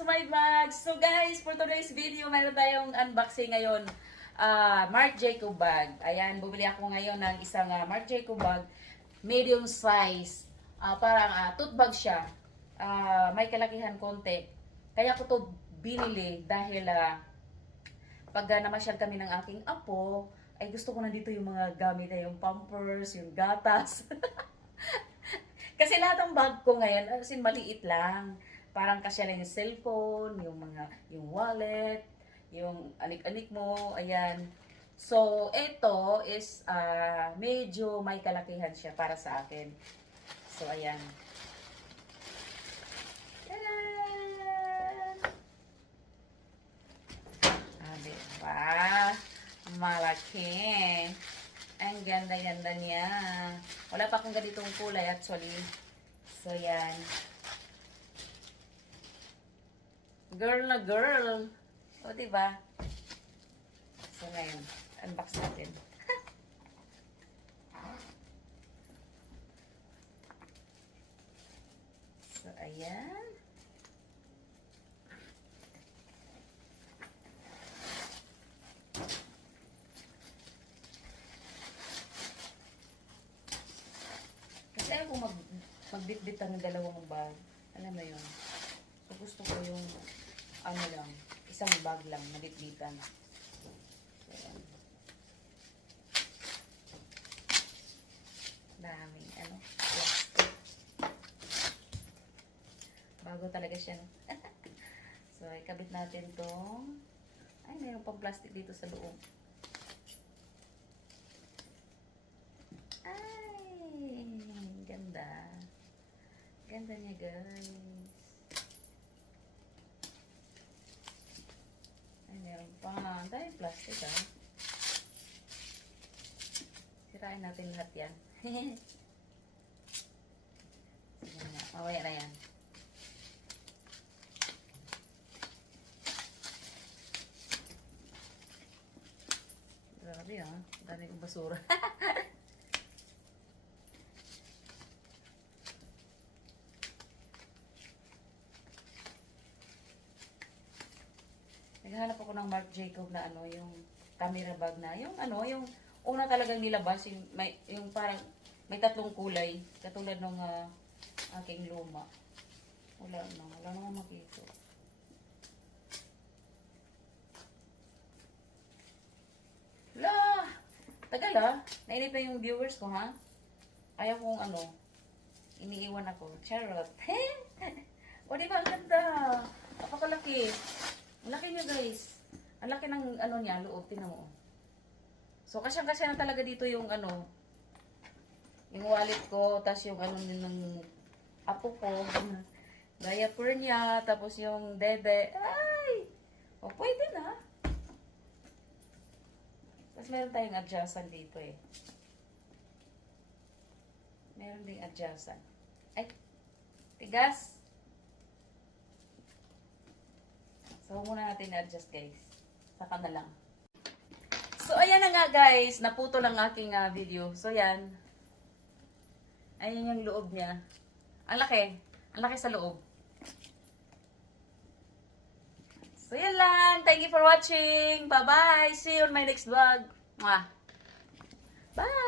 to my vlog. So guys, for today's video, meron tayong unboxing ngayon. Marc Jacob bag. Ayan, bumili ako ngayon ng isang Marc Jacob bag. Medium size. Parang tote bag siya. May kalakihan konti. Kaya ko to binili dahil pag namasyal kami ng aking apo, ay gusto ko nandito yung mga gamit na yung pampers, yung gatas. Kasi lahat ng bag ko ngayon, as in maliit lang. Parang kasya lang yung cellphone, yung wallet, yung anik-anik mo, ayan. So, ito is medyo may kalakihan siya para sa akin. So, ayan. Tadaan! Diba? Malaki. Ang ganda-ganda niya. Wala pa akong ganitong kulay actually. So, yan. Girl na girl. O, diba? So, ngayon, unbox natin. So, ayan. Kasi ako magbitbit ng dalawang bag. Alam mo yun. So, gusto ko yung ano lang, isang bag lang na bitbitan. So, ayan. Daming ano, plastic. Bago talaga siya. So, ikabit natin tong ay, mayroon pang plastic dito sa loob. Ay, ganda. Ganda niya, guys. Ay, meron pa. Dahil plastic, Sirain natin lahat yan. Sige na. Mawaya na yan. Grabe, dami kong basura. Naghanap ako ng Marc Jacob na yung camera bag na, yung una talagang nilabas, yung parang may tatlong kulay, katulad ng aking luma. Wala nang makita. La! Tagal nainip na yung viewers ko, Ayaw kong iniiwan ako. Charot. O, diba, ang ganda. Napakalaki. Ang laki niya, guys. Ang laki ng niya, loob. Tingnan mo. So, kasyang-kasya na talaga dito yung yung wallet ko, tapos yung ng apo ko, diaper niya, tapos yung dede. Ay! O, pwede na. Tapos meron tayong adjustan dito Meron ding adjustan. Ay! Tigas! So, muna natin na-adjust, guys. Saka na lang. So, ayan na nga, guys. Naputo lang aking video. So, yan. Ayan yung loob niya. Ang laki. Ang laki sa loob. So, yan lang. Thank you for watching. Bye-bye. See you on my next vlog. Mwah. Bye!